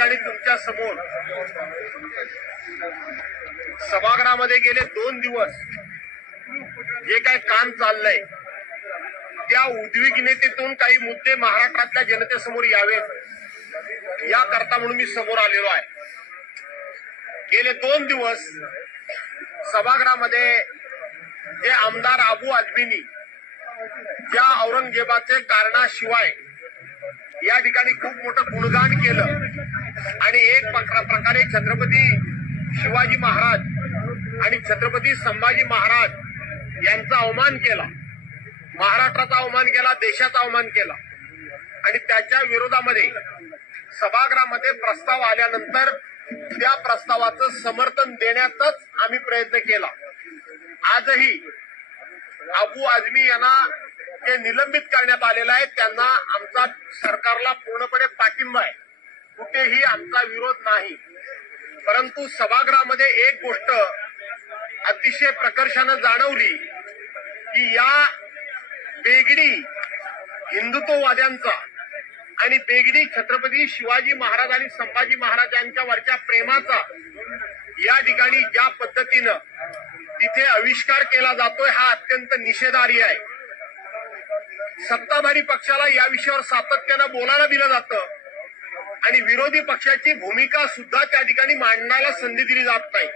ठिकाणी तुमच्या समोर सभागृहामध्ये गेले 2 दिवस जे काय काम चाललंय त्या उद्विग्नतेतून काही मुद्दे महाराष्ट्रातल्या जनतेसमोर यावेत याकरता म्हणून मी समोर आलेलो आहे। गेले 2 दिवस सभागृहामध्ये जे आमदार अबू आझमींनी ज्या औरंगजेबाचे कारणाशिवाय या ठिकाणी खूप मोठं गुणगान केलं आणि एक प्रकारे छत्रपती शिवाजी महाराज आणि छत्रपती संभाजी महाराज यांचा अवमान केला, महाराष्ट्राचा अवमान केला, देशाचा अवमान केला आणि त्याच्या विरोधामध्ये सभागृहामध्ये प्रस्ताव आल्यानंतर त्या प्रस्तावाचं समर्थन देण्याचाच आम्ही प्रयत्न केला। आजही अबू आझमी यांना जे निलंबित करण्यात आलेलं आहे त्यांना आमचा सरकारला पूर्णपणे पाठिंबा आहे, कुठेही आमचा विरोध नाही। परंतु सभागृहामध्ये एक गोष्ट अतिशय प्रकर्षानं जाणवली की या बेगडी हिंदुत्ववाद्यांचा आणि बेगडी छत्रपती शिवाजी महाराज आणि संभाजी महाराजांच्या वरच्या प्रेमाचा या ठिकाणी ज्या पद्धतीनं तिथे आविष्कार केला जातोय हा अत्यंत निषेधार्ह आहे। सत्ताधारी पक्षाला या विषयावर सातत्यानं बोलायला दिलं जातं आणि विरोधी पक्षाची भूमिका सुद्धा त्या ठिकाणी मांडण्याला संधी दिली जात नाही।